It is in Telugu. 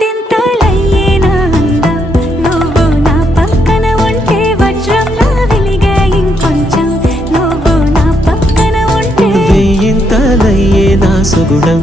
వందెంతలయ్యేనా అందం నువ్వు నా పక్కన ఉంటే వజ్రంలా వెలిగే ఇంకొంచెం నువ్వు నా పక్కన ఉంటే వెయ్యింతలయ్యేనా సుగుణం